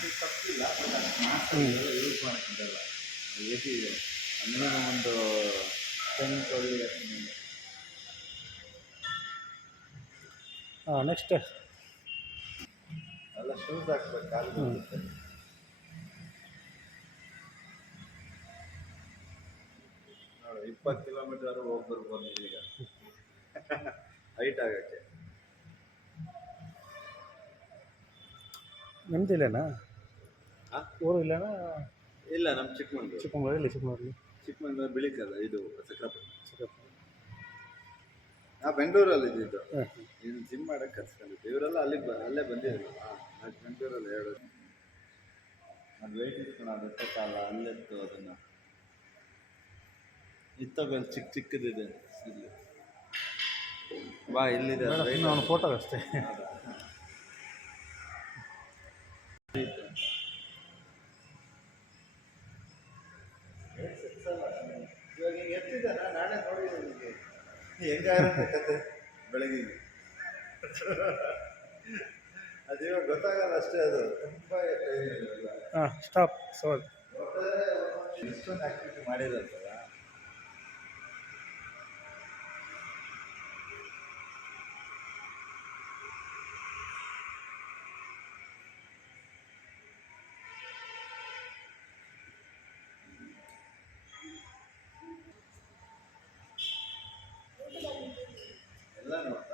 ಅದು ತಪ್ಪಿಲ್ಲ, ಬಟ್ ಅಷ್ಟು ಮಾತ್ರ ಯೂಸ್ ಮಾಡೋಕ್ಕಿಂತಲ್ಲ ಏಟಿ ಇದೆ ಮಿನಿಮಮ್ ಒಂದು 10-12 ಇಯರ್ಸ್ ಮೇಲೆ. ಹಾಂ, ನೆಕ್ಸ್ಟ್ ಎಲ್ಲ ಶೂಸ್ ಹಾಕ್ಬೇಕು, ಕಾಲು ಬರುತ್ತೆ. ನೋಡಿ 20 ಕಿಲೋಮೀಟರ್ ಹೋಗಿ ಬರ್ಬೋದು ಈಗ ಹೈಟ್ ಆಗೋಕ್ಕೆ. ನಿಮ್ದು ಇಲ್ಲೇನಾ? ಹಾಂ, ಊರು ಇಲ್ಲೇನಾ? ಇಲ್ಲ, ನಮ್ಮ ಚಿಕ್ಕಮಂಗ್ಳೂರು. ಚಿಕ್ಕಮಂಗ್ಳೂರು ಬಿಳಿಕಲ್ಲ, ಇದು ಸಕ್ರಾಪುರ. ನಾ ಬೆಂಗಳೂರಲ್ಲಿ ಇದ್ದಿದ್ದು. ಇನ್ನು ಜಿಮ್ ಮಾಡಕ್ಕೆ ಕರ್ಸ್ಕೊಂಡಿದ್ದೆ. ಇವರೆಲ್ಲ ಅಲ್ಲೇ ಬಂದಿದ್ರು. ನಾನು ಬೆಂಗಳೂರಲ್ಲಿ 2 ಅದು ವೆಯ್ಟ್ ಇಟ್ಕೊಂಡು ಅದು ಕಾಲ ಅಲ್ಲೆತ್ತು ಅದನ್ನು ಇತ್ತಬೇಲ್ ಚಿಕ್ಕದಿದೆ ಇಲ್ಲಿ. ಬಾ, ಇಲ್ಲಿದೆ ಅವನು ಫೋಟೋ ಅಷ್ಟೇ. ಇವಾಗ ಹಿಂಗೆ ಎತ್ತಿದ್ದಾನ, ನಾಳೆ ನೋಡಿದ್ದೀನಿ ಹೆಂಗಾಗುತ್ತೆ ಕತೆ ಬೆಳಗ್ಗೆ. ಅದು ಇವಾಗ ಗೊತ್ತಾಗಲ್ಲ ಅಷ್ಟೇ, ಅದು ತುಂಬ ಹಾಂ, ಸ್ಟಾಪ್ ಸವಾಲ್. ಇಷ್ಟೊಂದು ಆ್ಯಕ್ಟಿವಿಟಿ ಮಾಡಿದಂತಲ್ಲ. ಎಲ್ಲ ನೋಡಿ